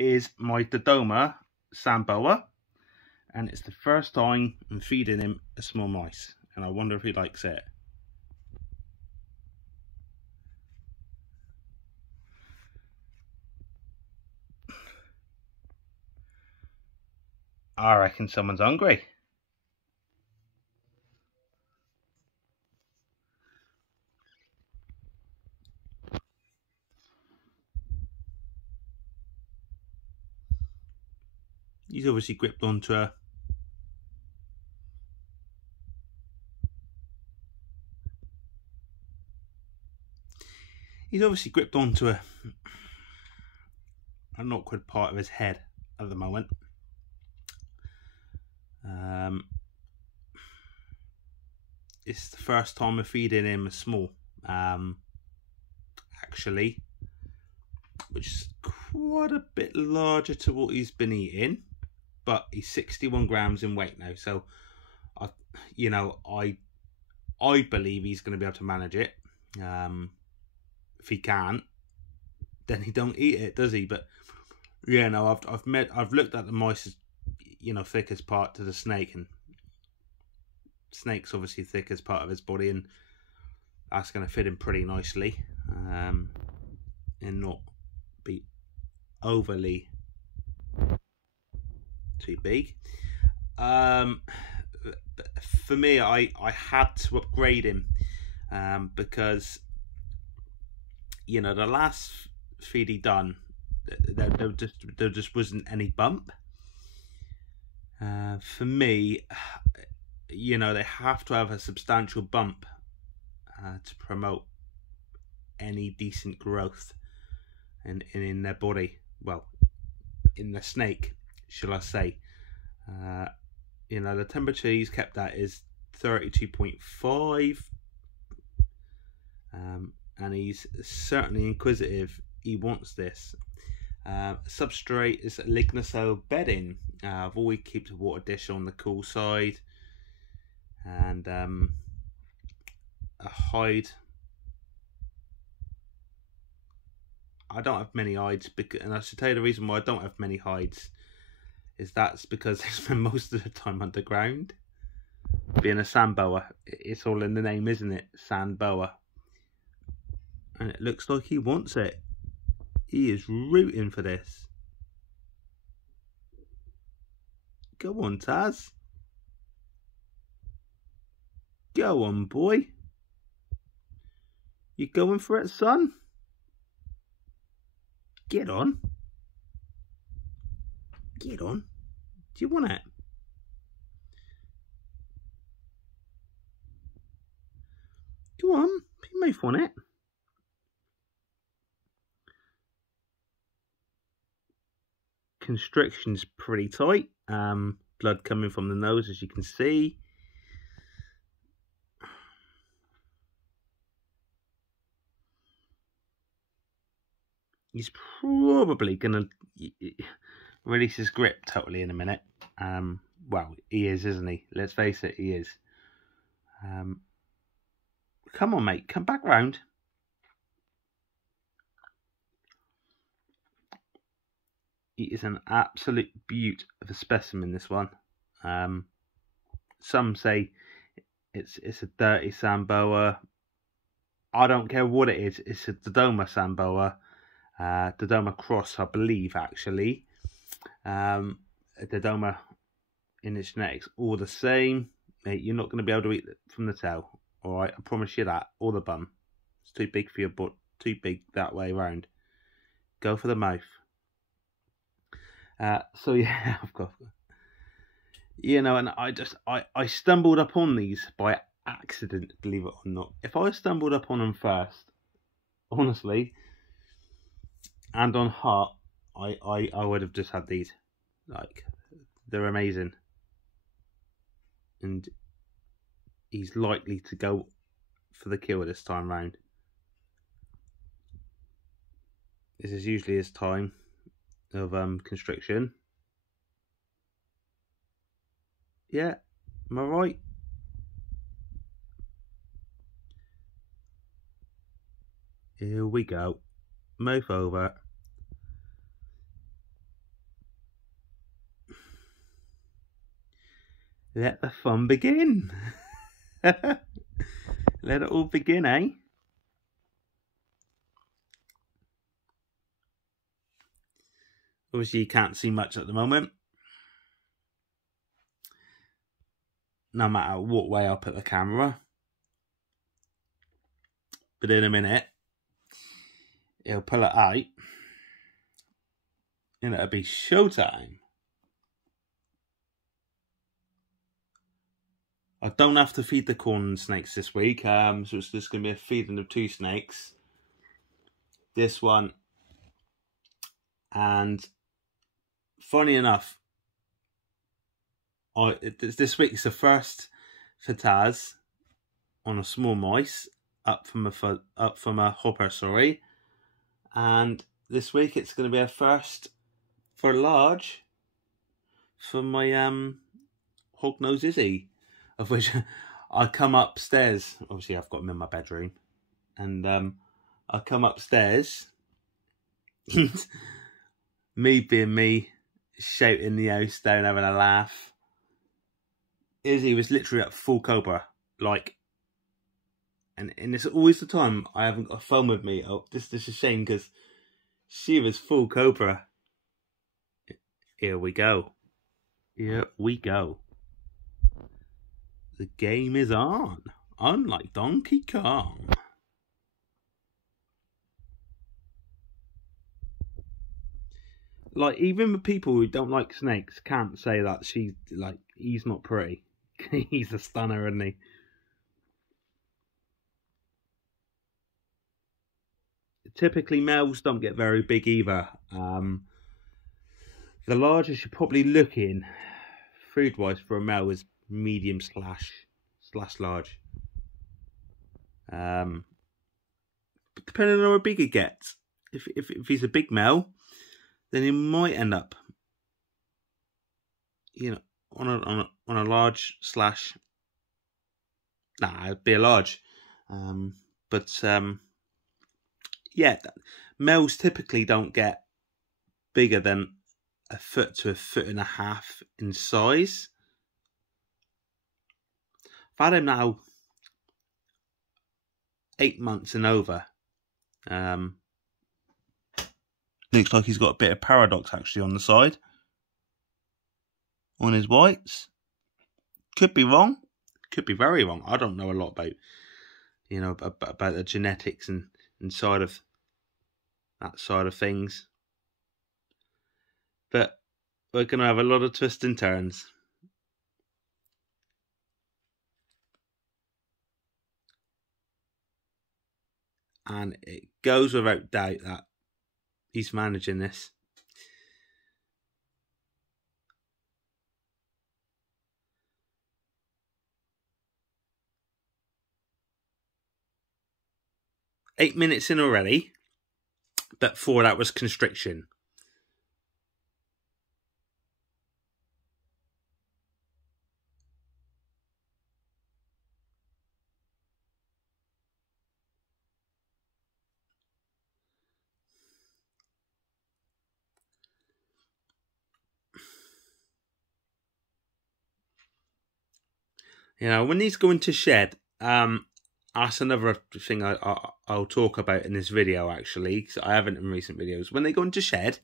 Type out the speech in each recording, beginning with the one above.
is my Dodoma Sandboa, and it's the first time I'm feeding him a small mice, and I wonder if he likes it. I reckon someone's hungry. He's obviously gripped onto a an awkward part of his head at the moment. It's the first time I'm feeding him a small, actually, which is quite a bit larger to what he's been eating, but he's 61 grams in weight now, so I believe he's going to be able to manage it. If he can't, then he don't eat it, does he? But yeah, no, I've looked at the mice as, thickest part to the snake, and snake's obviously thickest part of his body, and that's going to fit him pretty nicely, and not be overly too big. For me, I had to upgrade him, because the last feed he done, there just wasn't any bump. For me, they have to have a substantial bump to promote any decent growth in their body. Well, in the snake, shall I say. The temperature he's kept at is 32.5, and he's certainly inquisitive. He wants this. Substrate is lignocell bedding. I've always kept a water dish on the cool side, and a hide. I don't have many hides, and I should tell you the reason why I don't have many hides is that's because I spend most of the time underground. Being a Sandboa, it's all in the name, isn't it? Sandboa. And it looks like he wants it. He is rooting for this. Go on, Taz. Go on, boy. You going for it, son? Get on. Get on. Do you want it? Go on. You may want it. Constriction's pretty tight. Blood coming from the nose, as you can see. He's probably gonna release his grip totally in a minute. Well, he is, isn't he? Let's face it, he is. Come on, mate, come back round. He is an absolute beaut of a specimen, this one. Some say it's a dirty Sandboa. I don't care what it is. It's a Dodoma Sandboa. Dodoma cross, I believe, actually. Dodoma in its genetics, all the same. Mate, you're not going to be able to eat from the tail. Alright, I promise you that. Or the bum. It's too big for your butt. Too big that way around. Go for the mouth. So yeah, I've got, and I stumbled upon these by accident, believe it or not. If I stumbled upon them first, honestly, and on heart, I would have just had these. Like, they're amazing, and he's likely to go for the kill this time round. This is usually his time of constriction. Yeah, am I right? Here we go. Move over. Let the fun begin. Let it all begin, eh? Obviously, you can't see much at the moment. No matter what way I put the camera. But in a minute, it'll pull it out. And it'll be showtime. I don't have to feed the corn snakes this week. So it's just going to be a feeding of 2 snakes. This one. And funny enough, this week is the first for Taz on a small mice up from a hopper, sorry. And this week it's going to be a first for large for my hognose Izzy, of which I come upstairs. Obviously, I've got him in my bedroom, and I come upstairs. Me being me, shouting the house down, having a laugh. Izzy was literally at full cobra, like, and it's always the time I haven't got a phone with me. Oh, this is a shame because she was full cobra. Here we go. Here we go. The game is on, unlike Donkey Kong. Like, even the people who don't like snakes can't say that she's, like, he's not pretty. He's a stunner, isn't he? Typically, males don't get very big either. The largest you're probably looking, food-wise, for a male is medium slash large. But depending on how big he gets, if he's a big male, then he might end up, you know, on a large slash. Nah, it'd be a large. Yeah, males typically don't get bigger than a foot to a foot and a half in size. I've had him now 8 months and over. Looks like he's got a bit of paradox actually on the side. On his whites. Could be wrong. Could be very wrong. I don't know a lot about, you know, about the genetics and side of that side of things. But we're going to have a lot of twists and turns. And it goes without doubt that he's managing this. Eight minutes in already, but 4 that was constriction. You know, when these go into shed, that's another thing I'll talk about in this video, actually, because I haven't in recent videos. When they go into shed,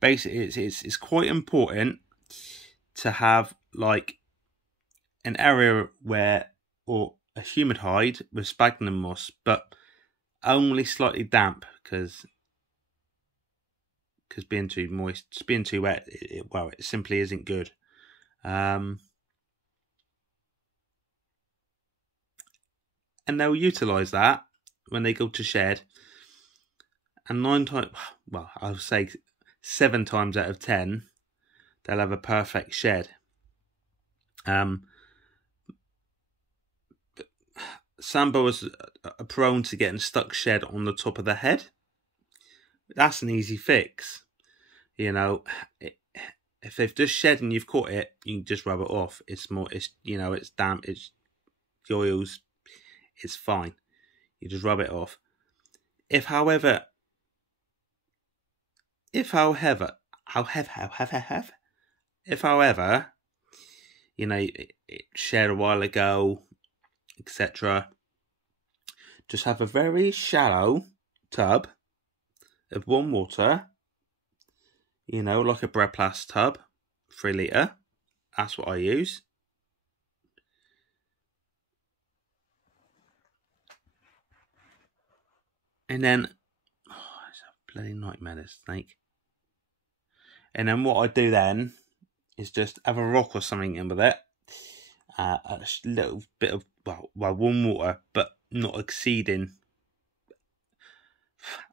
basically it's quite important to have, like, an area where, or a humid hide with sphagnum moss, but only slightly damp, because being too moist, being too wet, it simply isn't good. And they'll utilise that when they go to shed. And 9 times, well, I'll say 7 times out of 10, they'll have a perfect shed. Sandboas are prone to getting stuck shed on the top of the head. That's an easy fix. You know, if they've just shed and you've caught it, you can just rub it off. It's damp, it's the oils. It's fine. You just rub it off. If however, you know, it shared a while ago, etc. Just have a very shallow tub of warm water, you know, like a bread plus tub, 3 litre. That's what I use. And then, it's a bloody nightmare, this snake. And then what I do then is just have a rock or something in with it. A little bit of, well, warm water, but not exceeding.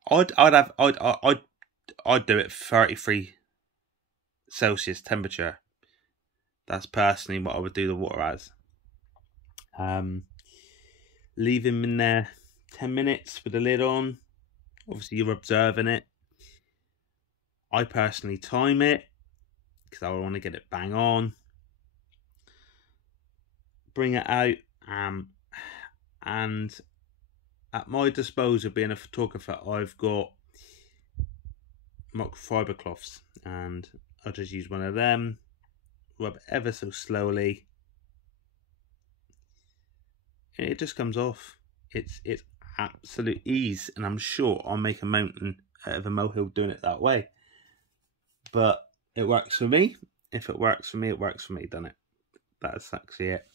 I'd do it 33 Celsius temperature. That's personally what I would do the water as. Leave him in there 10 minutes with the lid on. Obviously, you're observing it. I personally time it because I want to get it bang on. Bring it out, and at my disposal, being a photographer, I've got microfiber cloths, and I'll just use one of them, rub it ever so slowly, and it just comes off. It's absolute ease, and I'm sure I'll make a mountain out of a molehill doing it that way. But it works for me. If it works for me, it works for me, doesn't it? That's actually it.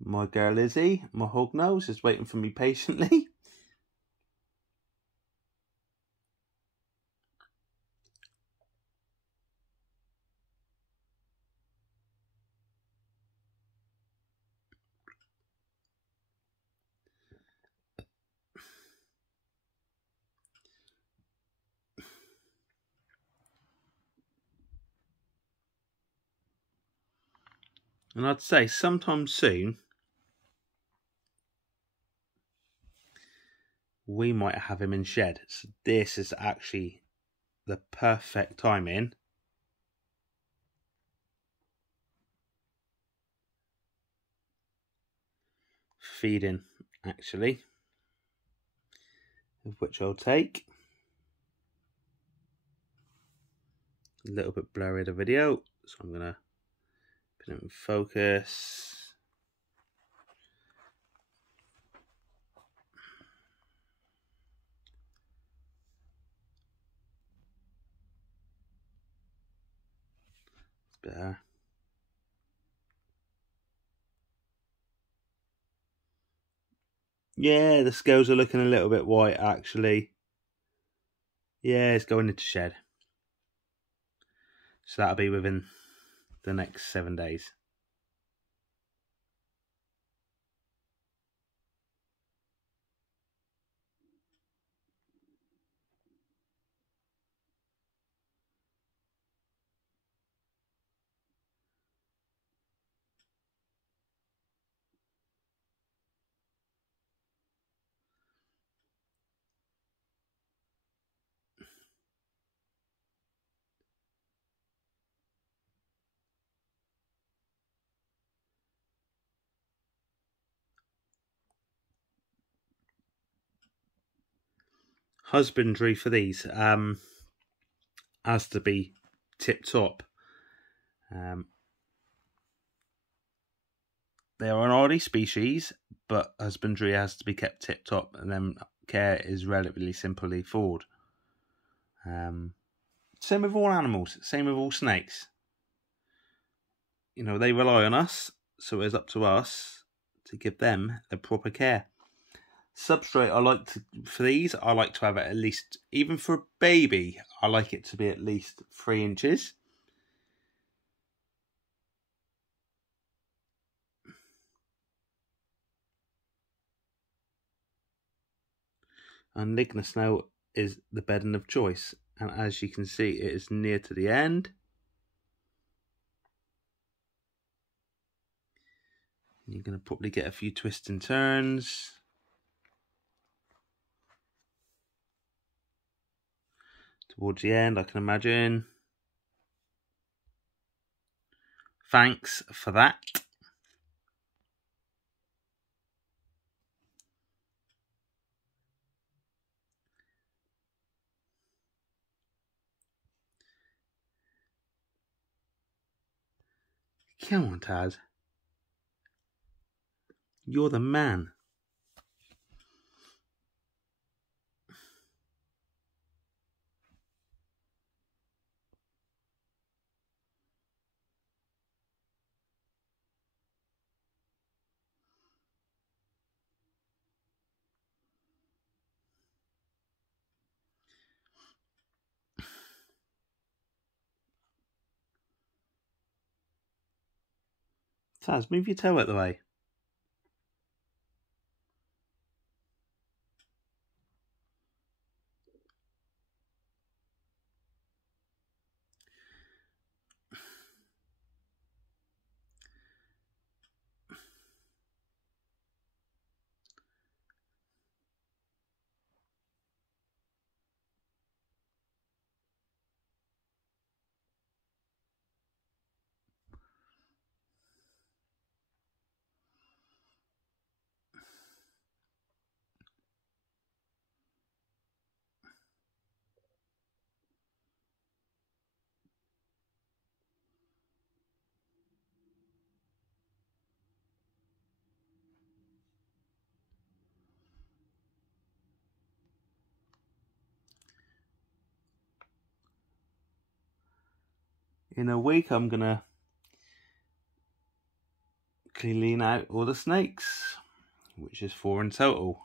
My girl Lizzie, my hog nose, is waiting for me patiently. And I'd say sometime soon, we might have him in shed. So this is actually the perfect timing for feeding, actually, of which I'll take. A little bit blurry the video, so I'm going to put it in focus. It's better. Yeah, the scales are looking a little bit white, actually. Yeah, it's going into shed. So that'll be within the next 7 days. Husbandry for these has to be tip top. They are an hardy species, but husbandry has to be kept tip top, and then care is relatively simply forward. Same with all animals, same with all snakes. You know, they rely on us, so it's up to us to give them the proper care. Substrate, for these, I like to have it at least, even for a baby, I like it to be at least 3 inches. And Lignus now is the bedding of choice, and as you can see, it is near to the end. You're going to probably get a few twists and turns. towards the end, I can imagine. Thanks for that. Come on, Taz. You're the man. Taz, move your toe out the way. In a week, I'm gonna clean out all the snakes, which is 4 in total.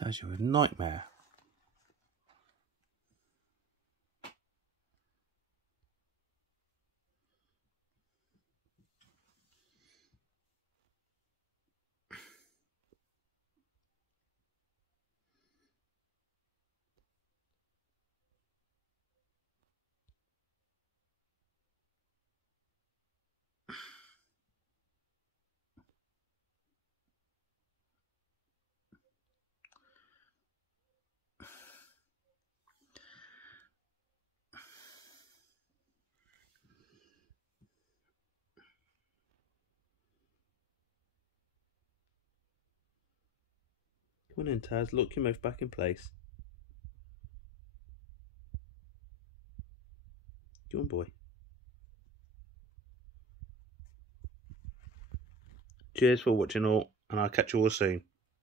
Taz, you're a nightmare. Come on in, Taz. Lock your mouth back in place. Go on, boy. Cheers for watching all, and I'll catch you all soon.